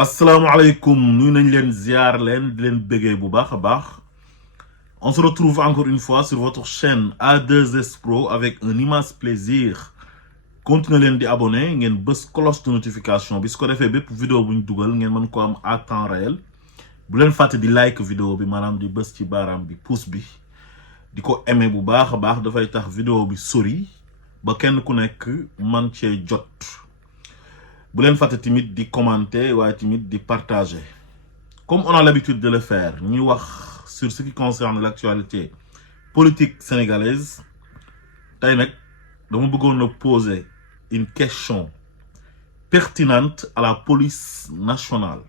Assalamu alaikum, nous sommes ziar len bégué bu baax. On se retrouve encore une fois sur votre chaîne A2S Pro avec un immense plaisir. Continuez len di abonner, ngeen bëss cloche de notification bi su ko défé bépp vidéo buñ duggal ngeen mën ko am à temps réel. Bu len faté di like vidéo bi manam di bëss ci baram bi pouce bi. Diko aimer bu baax da fay tax vidéo bi sori ba kenn ku nekk man ci jot. Vous pouvez faire timide, commenter ou timide, partager. Comme on a l'habitude de le faire, nous voir sur ce qui concerne l'actualité politique sénégalaise. Nous voulons poser une question pertinente à la police nationale.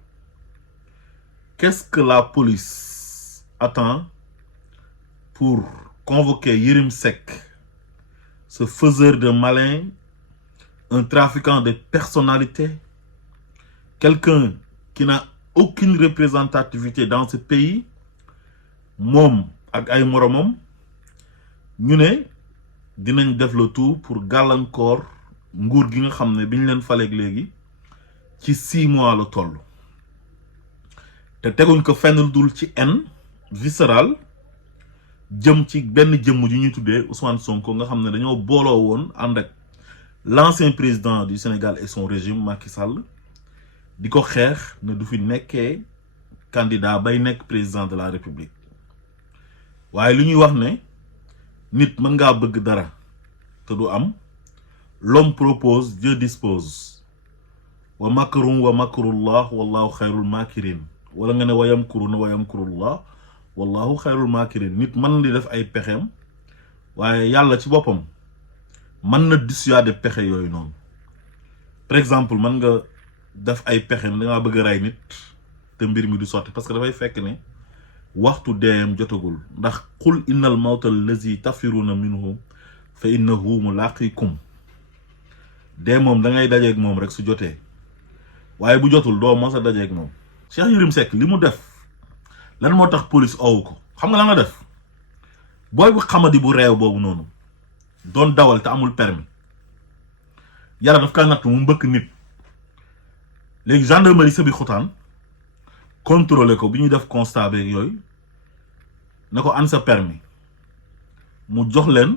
Qu'est-ce que la police attend pour convoquer Yerim Seck, ce faiseur de malin, un trafiquant de personnalité, quelqu'un qui n'a aucune représentativité dans ce pays, mom ak ay moromam, ñu né dinañ def le tout pour galancor nguur gi nga xamné biñ leen falek légui ci 6 mois la tollu. Té téguñ ko fenn dul ci haine viscérale jëm ci benn jëm ju ñu tuddé Ousmane Sonko nga xamné dañoo bolo won and ak l'ancien président du Sénégal et son régime, Macky Sall, diko xex ne du fi nekké candidat bay nek président de la République. Waye lu ñuy wax né nit mën nga bëgg dara te du am, l'homme propose, Dieu dispose. Wa makrum wa makrullah wallahu khairul makirin. Wala nga né wayam kuruna wayam kurullah wallahu khairul makirin. Nit mën di def ay pexem waye Yalla ci bopam man na dissuader pexe yoy non. Par exemple man nga def ay pexe da nga bëgg ray nit te mbir mi du sotti parce que da fay fekk ne waxtu deem jotagul ndax qul innal mawtal allazi tafiruna minhu fa innahu mulaqikum. De mom da ngay dajé ak mom rek su joté waye bu jotul do mo sa dajé ak mom. Cheikh Yerim Seck limu def lan motax police owu ko xam nga lan la def boy bu xamadi bu reew bobu nonu don dawal te amul permis yàlla daf ka natt mu mbëkk nit léegi gendarmerie sa bi xutaan contrôler ko bi ñuy def constat beeg yooyu ne ko an sa permis mu jox leen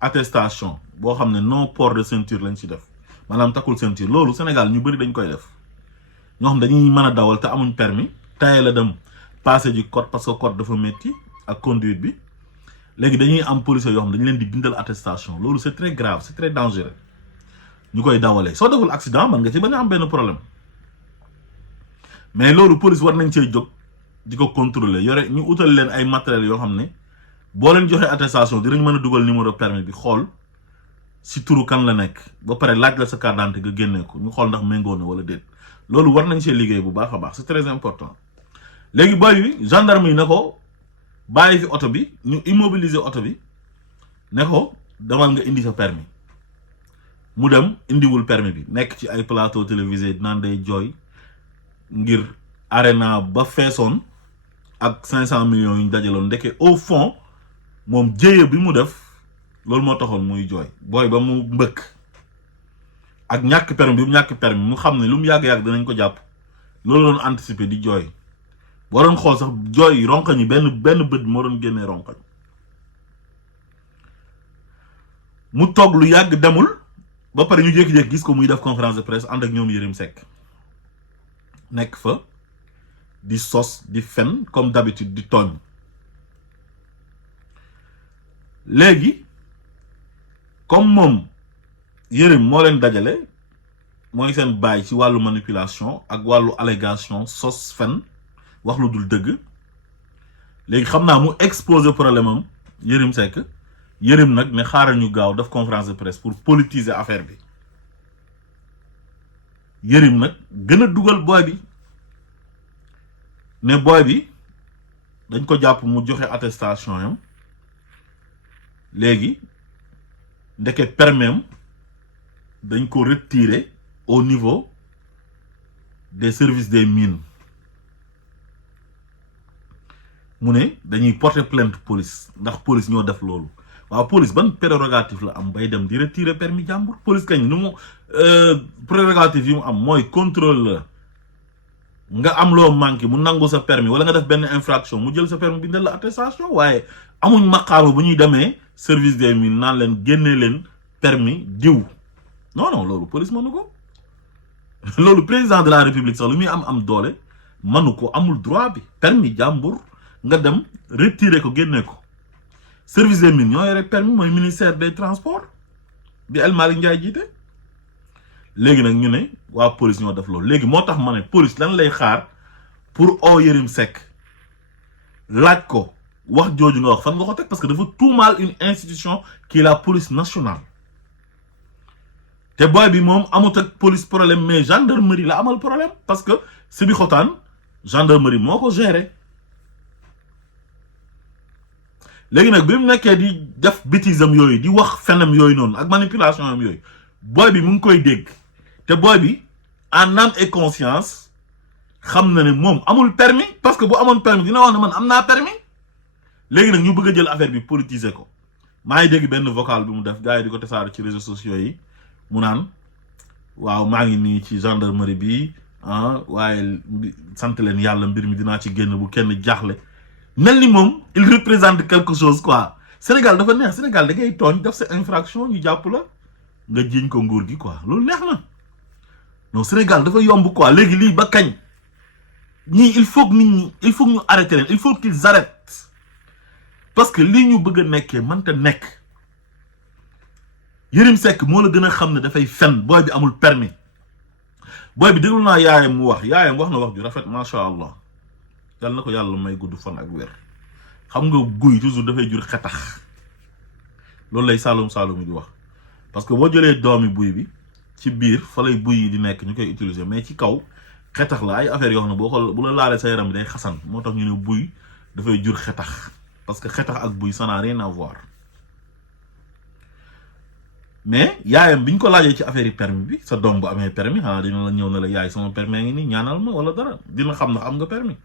attestation boo xam ne non port de ceinture lañ ci def maanaam takkul ceinture. Loolu Sénégal ñu bëri dañ koy def ñoo xam dañuy mën a dawal te amuñ permis taye la dem passé ji code parce que code dafa métti ak conduite bi. Légui dañuy am policiers yo xam dañ leen di bindal attestation. Lolu c'est très grave, c'est très dangereux. Ñukoy dawalé so deful accident man nga ci baña am ben problème. Mais lolu police war nañ cey jog diko contrôler yoré ñu outal leen ay matériel yo xamné bo leen joxé attestation dinañ mëna duggal numéro permis bi xol ci turu kan la nek ba paré laaj la sa carte d'identité nga génné ko ñu xol ndax mengo na wala déet. Lolu war nañ ci liggéey bu baaxa baax, c'est très important. Légui boy wi gendarme yi nako bàyyi fi auto bi ñu immobiliser auto bi ne ko demal nga indi sa permis mu dem indiwul permis bi nek ci ay plateau télévisé naan day jooy ngir arena ba feesoon ak 500 millions yu ñu dajaloon ndeke au fond moom jéye bi mu def loolu moo taxoon muy jooy booy ba mu mbëkk ak ñàkk permis bi mu ñàkk permis mu xam ne lu mu yàgg-yàgg danañ ko jàpp loolu doon anticiper di jooy boo doon xool sax jooy ronkañ yi benn bët moo doon génnee ronkañ mu toog lu yàgg demul ba pare ñu jékki-jékki gis ko muy def conférence de presse ànd ak ñoom Yerim Seck nekk fa di sos di fen comme d'habitude di tooñ. Léegi comme moom Yerim moo leen dajale mooy seen baay ci wàllu manipulation ak wàllu allégation sos fen wax lu dul dëgg léegi xam naa mu exposer problème am Yerim Seck Yerim nag ne xaaral ñu gaaw def conférence de presse pour politiser affaire bi Yerim nag gën a dugal booy bi ne booy bi dañ ko jàpp mu joxe attestation yam léegi ndeke permis am dañ ko retirer au niveau des services des mines. Mu ne dañuy porter plainte police ndax police ñoo def loolu waaw police ban prérogative la am bay dem di retirer permis jàmbur police kañ nu mu prérogative yi mu am mooy contrôle la nga am loo manqué mu nangu sa permis wala nga def benn infraction mu jël sa permis bindal la attestation waaye amuñ maqaama bu ñuy demee service des mines naan leen génnee leen permis diw non non loolu police mënu ko loolu président de la république sax lu muy am doole mënu ko amul droit bi permis jàmbur nga dem retirer ko génne ko service des mines ñoo yore permis mooy ministère des transports bi El Malick Ndiaye jiite léegi nag ñu ne waa police ñoo def loolu léegi moo tax ma ne police lan lay xaar pour oo Yerim Seck laaj ko wax jooju nga wax fan nga ko teg parce que dafa tuumaal une institution qui est la police nationale te boy bi moom amut ak police problème mais gendarmerie la amal problème parce que si bi xotaan gendarmerie moo ko géré léegi nag bi mu nekkee di def bêtisam yooyu di wax fenam yooyu noonu ak manipulation am yooyu boy bi mu ngi koy dégg te boy bi en âme et conscience xam na ne moom amul permis parce que bu amoon permis dina wax ne man am naa permis léegi nag ñu bëgg a jël affaire bi politiser ko maa ngi dégg benn vocal bi mu def gars yi di ko tasaare ci réseaux sociaux yi mu naan waaw maa ngi nii ci gendarmerie bi waaye sant leen yàlla mbir mi dinaa ci génn bu kenn jaaxle mel ni moom il représente quelque chose quoi Sénégal dafa neex Sénégal da ngay tooñ def sa infraction ñu jàpp la nga jiñ ko nguur gi quoi loolu neex na non Sénégal dafa yomb quoi léegi lii ba kañ ñii il faut que nit ñi il faut que ñu arrêter leen il faut qu'ils arrêtent parce que lii ñu bëgg a nekkee mënta nekk Yerim Seck moo la gën a xam ne dafay fen booy bi amul permis booy bi déglu naa yaayam mu wax na wax ju rafet macha allah yal na ko yàlla may gudd fan ak wér xam nga guy toujours dafay jur xetax loolu lay saalum di wax parce que boo jëlee doomi buy bi ci biir fa lay buy yi di nekk ñu koy utiliser mais ci kaw xetax la ay affaire yoo xam ne boo ko bu la laalee sa yaram bi day xasan moo tax ñu ne buy dafay jur xetax parce que xetax ak buy ça n'a rien à voir mais yaayam biñ ko laajee ci affaire yi permis bi sa doom bu amee permis xanaa dina la ñëw ne la yaay sama permis ngi nii ñaanal ma wala dara dina xam na am nga permis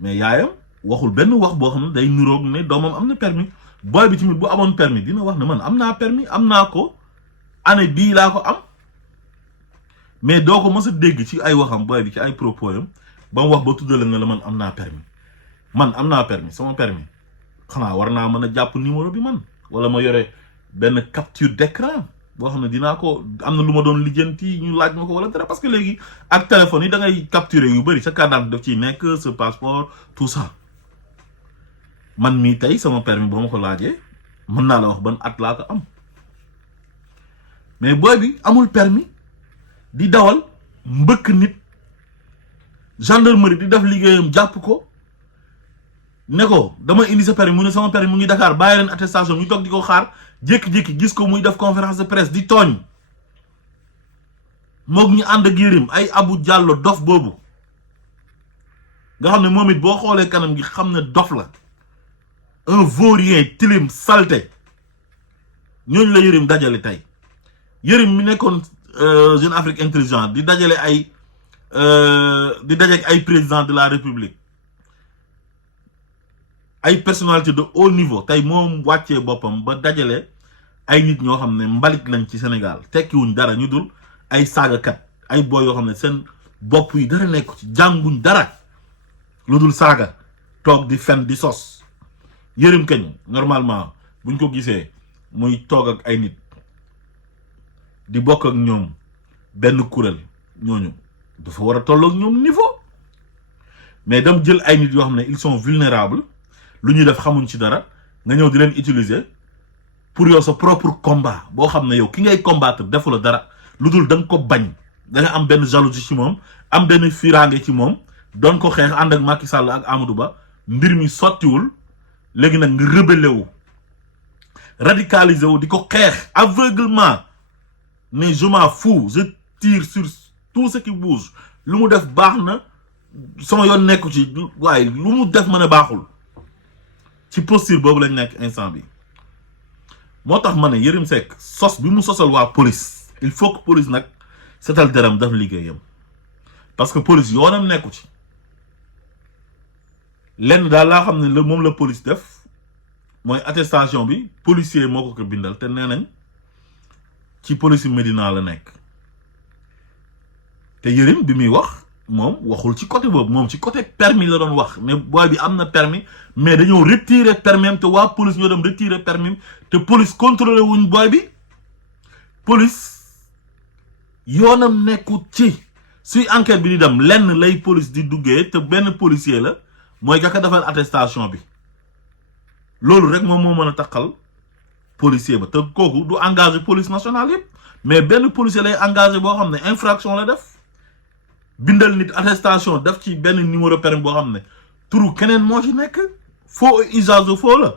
mais yaayam waxul benn wax boo xam ne day niroog ne doomam am na permis booy bi tamit bu amoon permis dina wax ne man am naa permis am naa ko année bii laa ko am mais doo ko mës a dégg ci ay waxam booy bi ci ay propos yam ba mu wax ba tuddale na la man am naa permis sama permis xanaa war naa mën a jàpp numéro bi man wala ma yore benn capture d'écran boo xam ne dinaa ko am na lu ma doon lijjanti ñu laaj ma ko wala dara parce que léegi ak téléphone yi da ngay capturer yu bëri sa carte d'identité daf ciy nekk sa passeport tout ça man mii tey sama permis ba ma ko laajee mën naa la wax ban at laa ko am mais booy bi amul permis di dawal mbëkk nit gendarmerie di def liggéeyam jàpp ko ne ko dama indi sa permis mu ne sama permis mu ngi Dakar bàyyi leen attestation ñu toog di ko xaar jékki-jékki gis ko muy def conférence de presse di tooñ moog ñu ànd ak Yerim ay Abu Diallo dof boobu nga xam ne moom it boo xoolee kanam gi xam ne dof la un vaurien tilim salté ñooñu la Yerim dajale tey Yerim mi nekkoon Jeune Afrique Intelligent di dajale ay di dajeek ay président de la République ay personnalité de haut niveau tey moom wàccee boppam ba dajale ay nit ñoo xam ne mbalit lañ ci Sénégal tekkiwuñ dara ñu dul ay saagakat ay boy yoo xam ne seen bopp yi dara nekk ci jànguñ dara lu dul saaga toog di fen di sos Yerim kañ normalement buñ ko gisee muy toog ak ay nit di bokk ak ñoom benn kuréel ñooñu dafa war a tolloo ak ñoom niveau mais dam jël ay nit yoo xam ne ils sont vulnérables lu ñuy def xamuñ ci dara nga ñëw di leen utiliser pour yow sa propre combat boo xam ne yow ki ngay combattre defu la dara lu dul da nga ko bañ da nga am benn jalousie ci moom am benn firange ci moom doon ko xeex ànd ak Macky Sall ak Amadou Ba mbir mi sottiwul léegi nag nga rebelle wu radicaliser wu di ko xeex aveuglement mais je m'en fous je tire sur tout ce qui bouge lu mu def baax na sama yoon nekku ci waaye lu mu def mën a baaxul ci posture boobu lañ nekk instant bi moo tax ma ne Yerim Seck sos bi mu sosal waa police il faut que police nag setal deram daf liggéeyam parce que police yoonam nekku ci lenn daal laa xam ne moom la police def mooy attestation bi policier moo ko bindal te nee nañ ci police Médina la nekk te Yerim bi muy wax moom waxul ci côté boobu moom ci côté permis la doon wax ne boy bi am na permis mais dañoo retirer permis am te waa police ñoo dem retirer permis te police contrôlé wuñ boy bi police yoonam nekkut ci suy enquête bi di dem lenn lay police di duggee te benn policier la mooy kaka defal attestation bi loolu rek moom moo mën a taxal policier ba te kooku du engagé police nationale yëpp mais benn policier lay engagé boo xam ne infraction la def bindal nit attestation def ci benn numéro permis boo xam ne turu keneen moo ci nekk faux usage de faux la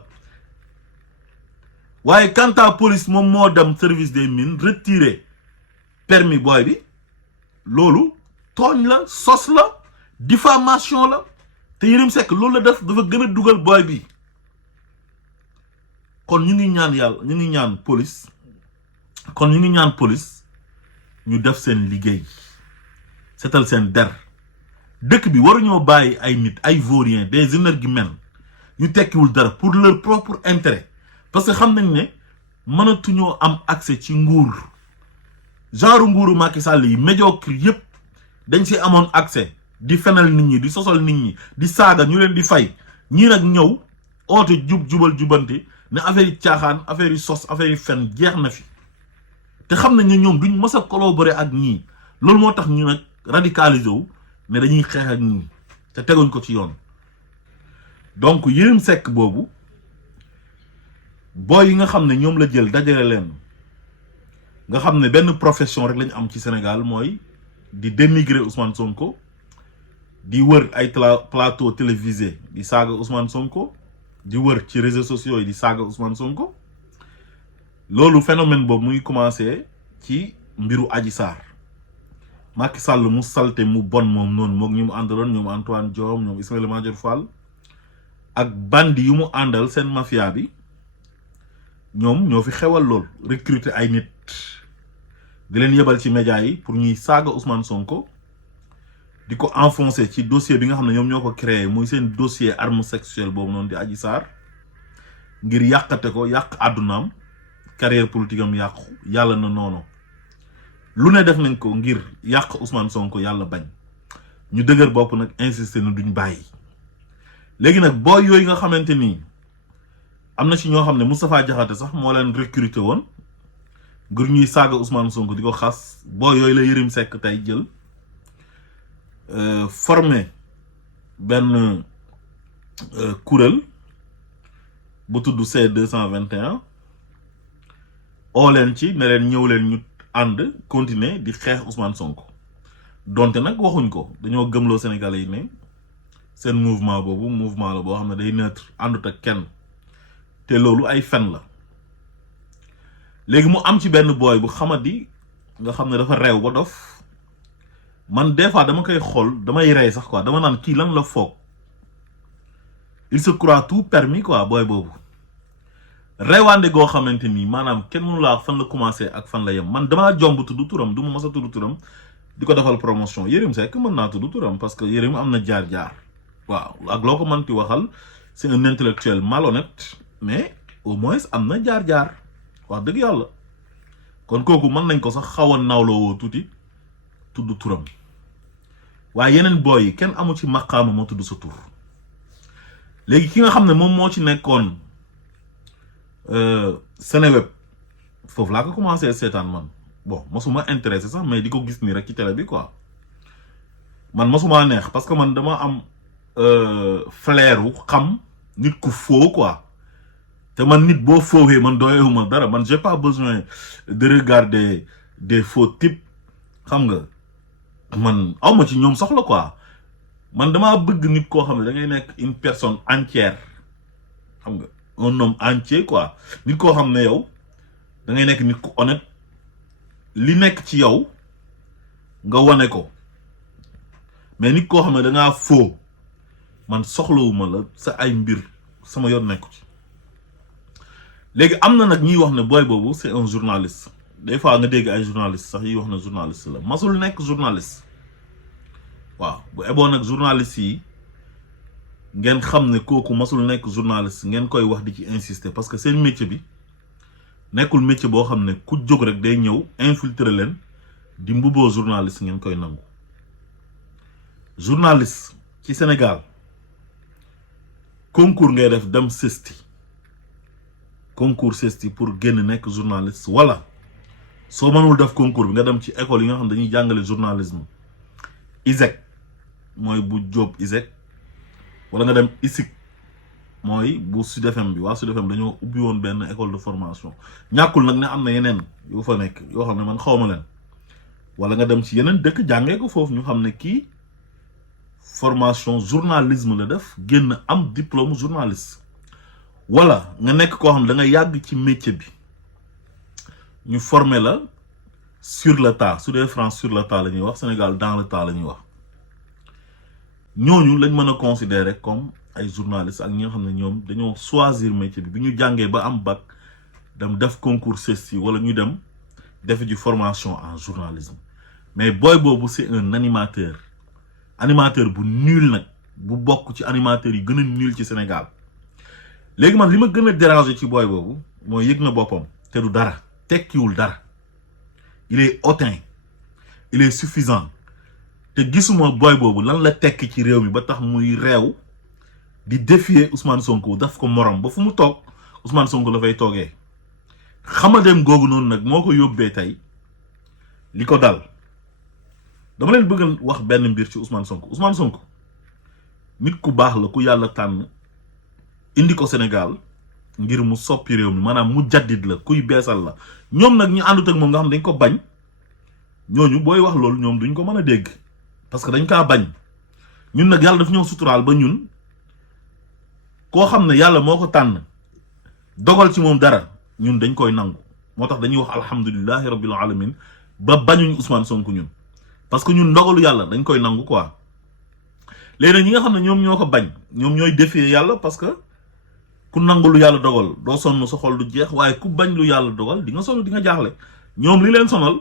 waaye quant à police moom moo dem service des mines retirer permis boy bi loolu tooñ la sos la diffamation la te Yerim Seck loolu la def dafa gën a dugal boy bi kon ñu ngi ñaan yàlla ñu ngi ñaan police kon ñu ngi ñaan police ñu def seen liggéey setal seen der dëkk bi waruñoo bàyyi ay nit ay vauriens des énergumènes ñu tekkiwul dara pour leur propre intérêt parce que xam nañ ne mënatuñoo am accès ci nguur genre nguuru Macky Sall yi médiocre yépp dañ ci amoon accès di fenal nit ñi di sosal nit ñi di saaga ñu leen di fay ñii nag ñëw oote jubal jubanti ne affaire yi caaxaan affaire yi sos affaire yi fen jeex na fi te xam nañ ne ñoom duñ mës a collaborer ak ñii loolu moo tax ñu nag radicalisé wu ne dañuy xeex ak ñii te teguñ ko ci yoon donc Yerim Seck boobu booy yi nga xam ne ñoom la jël dajale leen nga xam ne benn profession rek lañu am ci Sénégal mooy di dénigrer Ousmane Sonko di wër ay plateau télévisé di saaga Ousmane Sonko di wër ci réseaux sociaux yi di saaga Ousmane Sonko loolu phénomène boobu muy commencé ci mbiru Adji Sarr Macky Sall mu salte mu bon moom noonu moog ñi mu àndaloon ñoom Antoine Diome ñoom Ismaïla Madior Fall ak bandi yu mu àndal seen mafia bi ñoom ñoo fi xewal lool recruter ay nit di leen yebal ci média yi pour ñuy saaga Ousmane Sonko di ko enfoncer ci dossier bi nga xam ne ñoom ñoo ko créé muy seen dossier arme sexuelle boobu noonu di Adji Sarr ngir yàqate ko yàq àddunaam carrière politique am yàqu yàlla na noono lu ne def nañ ko ngir yàq Ousmane Sonko yàlla bañ ñu dëgër bopp nag insister na duñ bàyyi léegi nag booy yooyu nga xamante ni am na ci ñoo xam ne Moustapha Diakhaté sax moo leen recruter woon ngir ñuy saaga Ousmane Sonko di ko xas booy yooyu la Yerim Seck tey jël formé benn kuréel bu tudd C221 oo leen ci ne leen ñëw leen ñu ànd continuer di xeex Ousmane Sonko donte nag waxuñ ko dañoo gëmloo Sénégalais yi ne seen mouvement boobu mouvement la boo xam ne day neutre àndut ak kenn te loolu ay fen la léegi mu am ci benn booy bu xamadi nga xam ne dafa réew ba dof man des fois dama koy xool damay rey sax quoi dama naan kii lan la foog il se croit tout permis quoi booy boobu reewaande goo xamante ni maanaam kenn mënu laa fan la commencé ak fan la yem man damaa jomb tudd turam du ma mës a tudd turam di ko defal promotion Yerim Seck mën naa tudd turam parce que Yerim am na jaar-jaar waaw ak loo ko mënti waxal c'est un intellectuel malhonnête mais au moins am na jaar-jaar wax dëgg yàlla kon kooku mën nañ ko sax xaw a nawloo woo tuuti tudd turam waaye yeneen booy yi kenn amu ci maqaama moo tudd sa tur léegi ki nga xam ne moom moo ci nekkoon Seneweb foofu laa ko commencé seetaan man bon mosuma intéressé sax mais di ko gis nii rek ci télé bi quoi man mosuma neex parce que man dama am flair wu xam nit ku faux quoi te man nit boo foowee man doyewuma dara man j'ai pas besoin de regarder des faux types xam nga man awma ci ñoom soxla quoi man damaa bëgg nit koo xam ne da ngay nekk une personne entière xam nga un homme entier quoi nit koo xam ne yow da ngay nekk nit ku honnête li nekk ci yow nga wane ko mais nit koo xam ne da ngaa faux man soxlawuma la sa ay mbir sama yoon nekku ci léegi am na nag ñuy wax ne booy boobu c'est un journaliste des fois nga dégg ay journaliste sax yi wax ne journaliste la masul nekk journaliste waaw bu eboon nag journaliste yi ngeen xam ne kooku masul nekk journaliste ngeen koy wax di ci insister parce que seen métier bi nekkul métier boo xam ne ku jóg rek day ñëw infiltrer leen di mbubboo journaliste ngeen koy nangu journaliste ci Sénégal concours ngay def dem sesti concours sesti pour génn nekk journaliste wala soo mënul def concours bi nga dem ci école yi nga xam dañuy jàngale journalisme ISEC mooy bu Jóob ISEC wala nga dem ISIC mooy bu Sud FM bi waa Sud FM dañoo ubbi woon benn école de formation ñàkkul nag ne am na yeneen yu fa nekk yoo xam ne man xawma leen wala nga dem ci yeneen dëkk jàngee ko foofu ñu xam ne kii formation journalisme la def génn am diplôme journaliste wala nga nekk koo xam da nga yàgg ci métier bi ñu former la sur le tas su dee France sur le tas la ñuy wax Sénégal dans le tas la ñuy wax ñooñu lañ mën a considérer comme ay journalistes ak ñi nga xam ne ñoom dañoo choisir métier bi ñu jàngee ba am bac dem def concours CESTI wala ñu dem def ji formation en journalisme mais booy boobu c'est un animateur bu nul nag bu bokk ci animateurs yi gën a nul ci Sénégal léegi man li ma gën a déranger ci booy boobu mooy yëg na boppam te du dara tekkiwul dara il est hautain il est suffisant te gisuma booy boobu lan la tekki ci réew mi ba tax muy réew di défier Ousmane Sonko daf ko morom ba fu mu toog Ousmane Sonko la fay toogee xamadem googu noonu nag moo ko yóbbee tey li ko dal dama leen bëgg wax benn mbir ci Ousmane Sonko nit ku baax la ku yàlla tànn indi ko Sénégal ngir mu soppi réew mi maanaam mu jaddid la kuy beesal la ñoom nag ñu àndut ak moom nga xam dañ ko bañ ñooñu booy wax loolu ñoom duñ ko mën a dégg parce que dañ kaa bañ ñun nag yàlla daf ñoo suturaal ba ñun koo xam ne yàlla moo ko tànn dogal ci moom dara ñun dañ koy nangu moo tax dañuy wax alhamdulillahi rabbil alamin ba bañuñ Ousmane Sonko ñun parce que ñun ndogalu yàlla dañ koy nangu quoi léegi ñi nga xam ne ñoom ñoo ko bañ ñoom ñooy défier yàlla parce que ku nangu lu yàlla dogal doo sonn sa xol du jeex waaye ku bañ lu yàlla dogal di nga sonn di nga jaaxle ñoom li leen sonal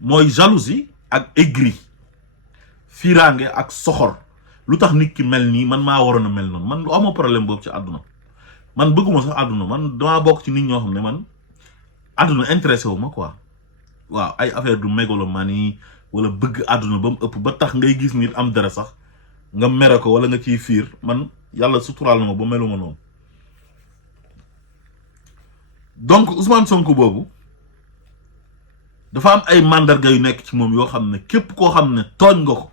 mooy jalousie ak aigri fiiraange ak soxor lu tax nit ki mel nii man maa waroon a mel noonu man amoo problème boobu ci àdduna man bëgguma sax àdduna man damaa bokk ci nit ñoo xam ne man àdduna intéressé wu ma quoi waaw ay affaire du mégalomanie wala bëgg àdduna ba mu ëpp ba tax ngay gis nit am dara sax nga mere ko wala nga ciy fiir man yàlla suturaal na ma ba meluma noonu donc Ousmane Sonko boobu dafa am ay mandarga yu nekk ci moom yoo xam ne képp koo xam ne tooñ nga ko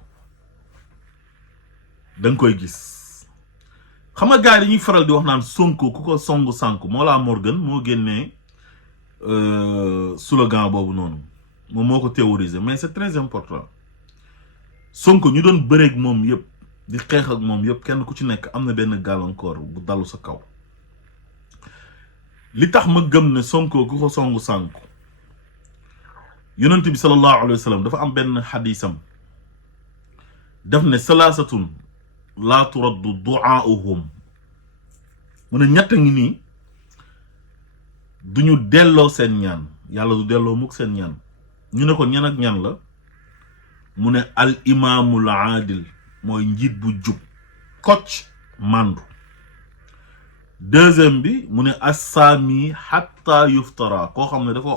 da nga koy gis xam nga gars yi dañuy faral di wax naan Sonko ku ko Songu Sanku Morgan moo génnee slogan boobu noonu moom moo ko théorisé mais c'est très important Sonko ñu doon bëreeg moom yëpp di xeex ak moom yëpp kenn ku ci nekk am na benn gàllankoor bu dalu sa kaw li tax ma gëm ne Sonko ku ko Songu Sanku yonent bi sallallahu alayhi wa sallam dafa am benn xadisam daf ne salaasatun laa turaddu du'aa'uhum mu ne ñett ngi nii duñu delloo seen ñaan yàlla du delloo mukk seen ñaan ñu ne ko ñan ak ñan la mu ne al imaamul aadil mooy njiit bu jub kocc màndu deuxième bi mu ne assaami hatta yuftara koo xam ne dafa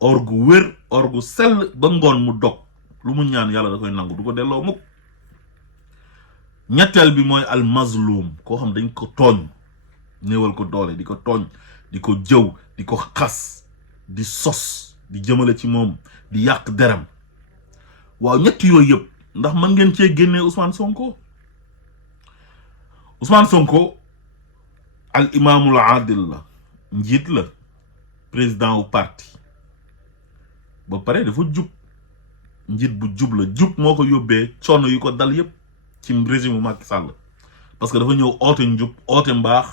or gu wér or gu sell ba ngoon mu dog lu mu ñaan yàlla da koy nangu du ko delloo mukk ñetteel bi mooy al mazlum koo xam dañ ko tooñ néewal ko doole di ko tooñ di ko jëw di ko xas di sos di jëmale ci moom di yàq deram waaw ñett yooyu yëpp ndax mën ngeen cee génnee Ousmane Sonko al imaamul adil la njiit la président wu parti ba pare dafa jub njiit bu jub la jub moo ko yóbbee coono yu ko dal yëpp ci régime Macky Sall parce que dafa ñëw oote njub oote mbaax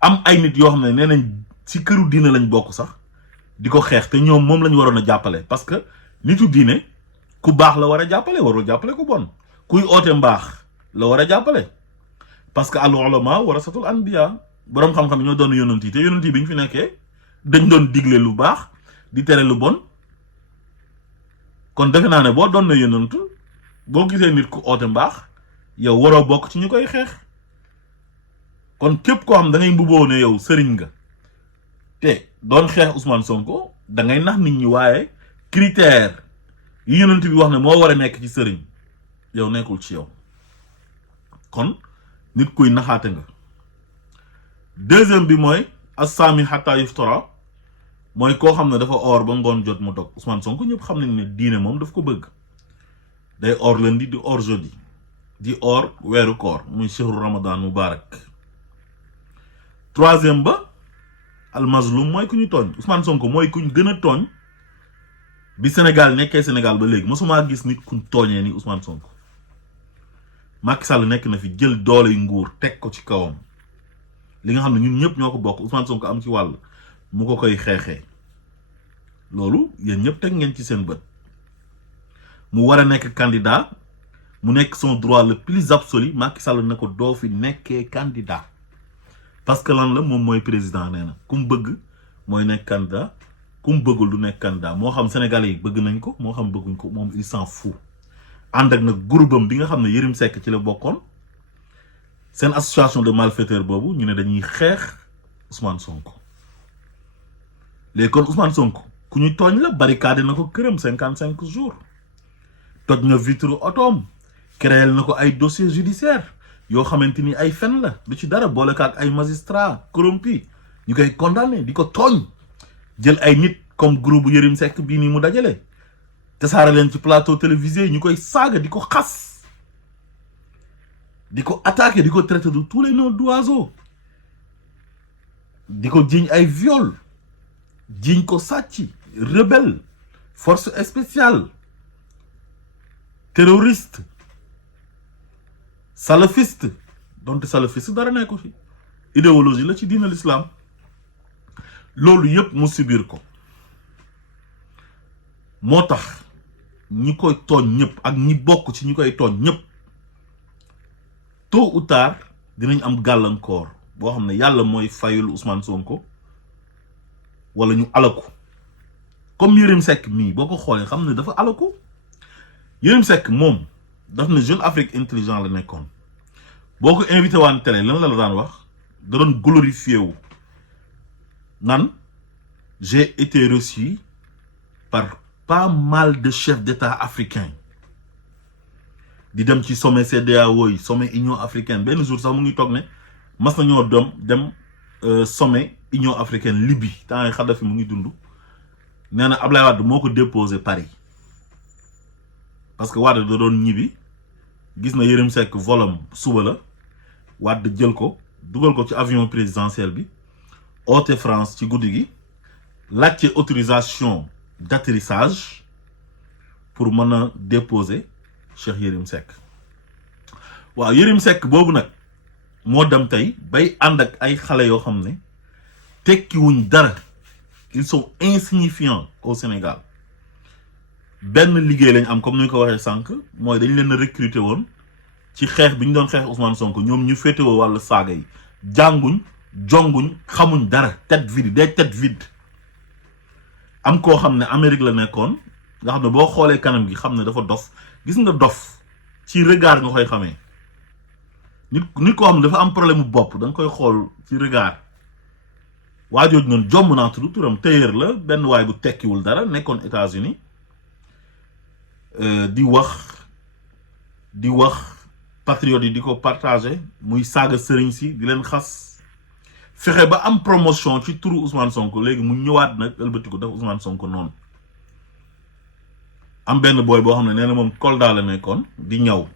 am ay nit yoo xam ne nee nañ ci këru diine lañ bokk sax di ko xeex te ñoom moom lañ waroon a jàppale parce que nitu diine ku baax la war a jàppale warul jàppale ku bon kuy oote mbaax la war a jàppale parce que al ulama warasatul anbiya boroom xam-xam ñoo doon yonent yi te yonent yi bi ñu fi nekkee dañ doon digle lu baax di tere lu bon kon defe naa ne boo doon na yonent boo gisee nit ku oote mbaax yow waroo bokk ci ñu koy xeex kon képp koo xam da ngay mbuboo ne yow sëriñ nga te doon xeex Ousmane Sonko da ngay nax nit ñi waaye critère yi yonent bi wax ne moo war a nekk ci sëriñ yow nekkul ci yow kon nit kuy naxaate nga. deuxième bi mooy assaami hatta yuftara mooy koo xam ne dafa or ba ngoon jot mu dog. Ousmane Sonko ñëpp xam nañ ne diine moom daf ko bëgg day or lundi di or jeudi di or weeru koor muy shahru ramadan mubarak. troisième ba al mazlum mooy ku ñu tooñ. Ousmane Sonko mooy ku ñu gën a tooñ bi Sénégal nekkee Sénégal ba léegi mosuma gis nit kuñ tooñee ni Ousmane Sonko. Macky Sall nekk na fi jël doole nguur teg ko ci kawam li nga xam ne ñun ñëpp ñoo ko bokk Ousmane Sonko am ci wàll mu ko koy xeexee loolu yéen ñëpp teg ngeen ci seen bët. mu war a nekk candidat mu nekk son droit le plus absolu Macky Sall na ko doo fi nekkee candidat parce que lan la moom mooy président nee na ku mu bëgg mooy nekk candidat ku mu bëggul du nekk candidat moo xam sénégalais yi bëgg nañ ko moo xam bëgguñ ko moom il s'en fout. ànd ak nag groupam bi nga xam ne Yerim Seck ci la bokkoon seen association de malfaiteurs boobu ñu ne dañuy xeex Ousmane Sonko. léegi kon Ousmane Sonko ku ñu tooñ la barricade na ko këram 55 jours toj na vitre otoom créel na ko ay dossier judiciaire yoo xamante ni ay fen la du ci dara boole ko ak ay magistrat corrompu ñu koy condamné di ko tooñ jël ay nit comme groupe bu Yerim Seck bii nii mu dajale tasaare leen ci plateau télévisé ñu koy saaga di ko xas di ko attaqué di ko traité de tous les noms d'oiseaux di ko jiiñ ay viol jiiñ ko sàcc rebelle force spéciale terroriste salafiste donte salafiste dara nekk ko fi idéologie la ci diine l'islam loolu yëpp mu subir ko moo tax ñi koy tooñ ñëpp ak ñi bokk ci ñi koy tooñ ñëpp tôt ou tard dinañ am gàllankoor boo xam ne yàlla mooy fayul Ousmane Sonko wala ñu alaku comme Yerim Seck mii boo ko xoolee xam ne dafa alaku. Yerim Seck moom daf na Jeune Afrique intelligent la nekkoon boo ko invité waan télé lan la daan wax da doon glorifié wu nan j'ai été reçu par pas mal de chefs d'État africains di dem ci sommet CEDEAO yi sommet Union africaine benn jour sax mu ngi toog ne mas nañoo dem sommet Union africaine Libye temps yi Kadhafi mu ngi dund nee na Ablaye Wade moo ko déposé Paris parce que Wade da doon ñibbi gis na Yerim Seck volam suba la Wade jël ko dugal ko ci avion présidentiel bi oote France ci guddi gi laajte autorisation d'atterrissage pour mën a déposer Cheikh Yerim Seck. waaw Yerim Seck boobu nag moo dem tey bay ànd ak ay xale yoo xam ne tekkiwuñ dara ils sont insignifiants au Sénégal benn liggéey lañ am comme ni ñu ko waxee sànq mooy dañ leen a recruter woon ci xeex bi ñu doon xeex Ousmane Sonko ñoom ñu féetewoo wàllu saaga yi jànguñ jonguñ xamuñ dara tête vide des têtes vides am koo xam ne Amérique la nekkoon nga xam ne boo xoolee kanam gi xam ne dafa dof gis nga dof ci regard nga koy xamee nit koo xam ne dafa am problème mu bopp da nga koy xool ci regard waa jooju noonu jomb naa tudd turam tailleur la benn waay bu tekkiwul dara nekkoon États-Unis di wax patriotes yi di ko partager muy saaga sëriñ si di leen xas fexe ba am promotion ci turu Ousmane Sonko léegi mu ñëwaat nag ëlbati ko def Ousmane Sonko noonu am benn booy boo xam ne nee na moom Kolda la nekkoon di ñëw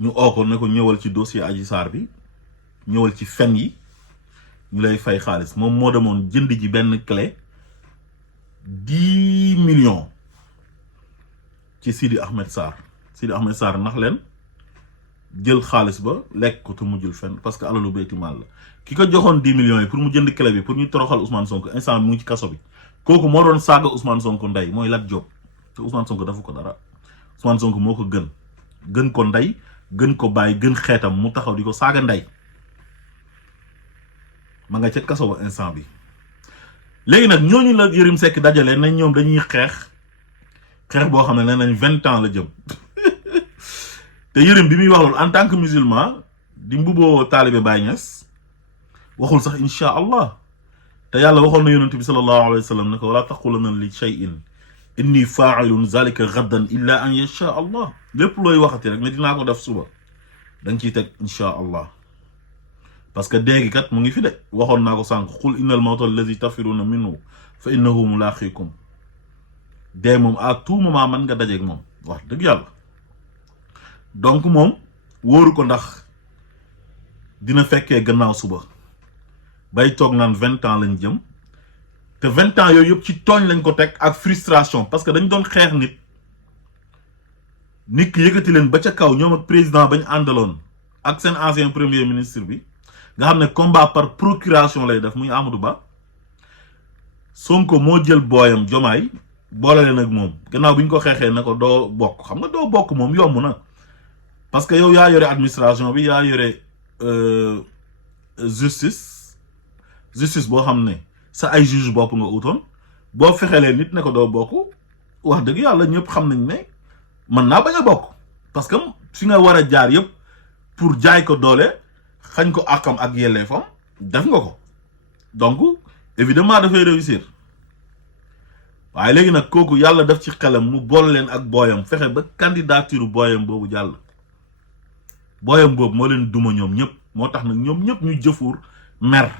ñu oo ko ne ko ñëwal ci dossier Adji Sarr bi ñëwal ci fen yi ñu lay fay xaalis moom moo demoon jënd ji benn clé 10 millions ci Sidi Ahmed Sarr nax leen jël xaalis ba lekk ko te mujjul fenn parce que alalu bayti maal la ki ko joxoon 10 millions yi pour mu jënd clé bi pour ñu toroxal Ousmane Sonko instant bi mu ngi ci kaso bi kooku moo doon saaga Ousmane Sonko ndey mooy Lat Diop te Ousmane Sonko dafa ko dara Ousmane Sonko moo ko gën ko ndey gën ko bàyyi gën xeetam mu taxaw di ko saaga ndey ma nga ca kaso ba instant bi léegi nag ñooñu la Yerim Seck dajale nañ ñoom dañuy xeex boo xam ne nee nañ 20 ans la jëm te Yerim bi muy wax loolu en tant que musulman di mbubboo taalibe Baye Niass waxul sax insha allah te yàlla waxoon na yonent bi sallallahu alayhi wa sallam ne ko wala taqulanna li shay'in inni fa'ilun zalika ghaddan illa an yasha Allah lépp looy waxati rek ne dinaa ko def suba danga ciy teg insha Allah parce que déegi kat mu ngi fi de waxoon naa ko sànq qul innal mawta allazi tafiruna minhu fa innahu mulaqikum dee moom à tout moment man nga dajeeg moom wax dëgg yàlla donc moom wóoru ko ndax dina fekkee gannaaw suba bay toog naan 20 ans lañ jëm te 20 ans yooyu yëpp ci tooñ lañ ko teg ak frustration parce que dañ doon xeex nit ki yëkkati leen ba ca kaw ñoom ak président bañ àndaloon ak seen ancien premier ministre bi nga xam ne combat par procuration lay def muy Amadou Ba Sonko moo jël booyam Jomaay boole leen ak moom gannaaw bi ñu ko xeexee na ko doo bokk xam nga doo bokk moom yomb na parce que yow yaa yore administration bi yaa yore justice boo xam ne sa ay juge bopp nga utoon boo fexelee nit ne ko doo bokk wax dëgg yàlla ñëpp xam nañ ne mën naa bañ a bokk parce que fi nga war a jaar yëpp pour jaay ko doole xañ ko àqam ak yelleefam def nga ko donc évidemment dafay réussir waaye léegi nag kooku yàlla def ci xelam mu bool leen ak booyam fexe ba candidature booyam boobu jàll booyam boobu moo leen duma ñoom ñëpp moo tax nag ñoom ñëpp ñu jëfuur mer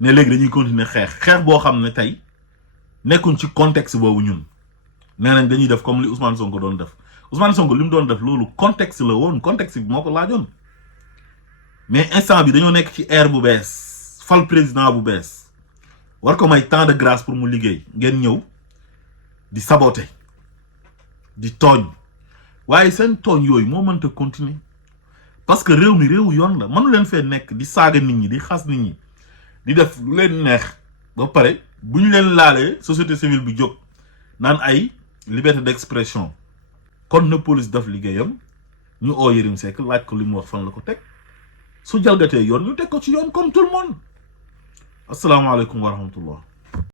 ne léegi dañuy continuer xeex boo xam ne tey nekkuñ ci contexte boobu ñun nee nañ dañuy def comme li Ousmane Sonko doon def Ousmane Sonko li mu doon def loolu contexte la woon contexte bi moo ko laajoon mais instant bi dañoo nekk ci ère bu bees fal président bu bees war ko may temps de grâce pour mu liggéey ngeen ñëw di saboter di tooñ waaye seen tooñ yooyu moo mënta continuer parce que réew mi réewu yoon la mënu leen fee nekk di saaga nit ñi di xas nit ñi di def lu leen neex ba pare bu ñu leen laalee société civile bi jóg naan ay liberté d'expression kon na police def liggéeyam ñu oo Yerim Seck laaj ko li mu wax fan la ko teg su jalgatee yoon ñu teg ko ci yoon comme tout le monde asalaamaaleykum wa rahmatullah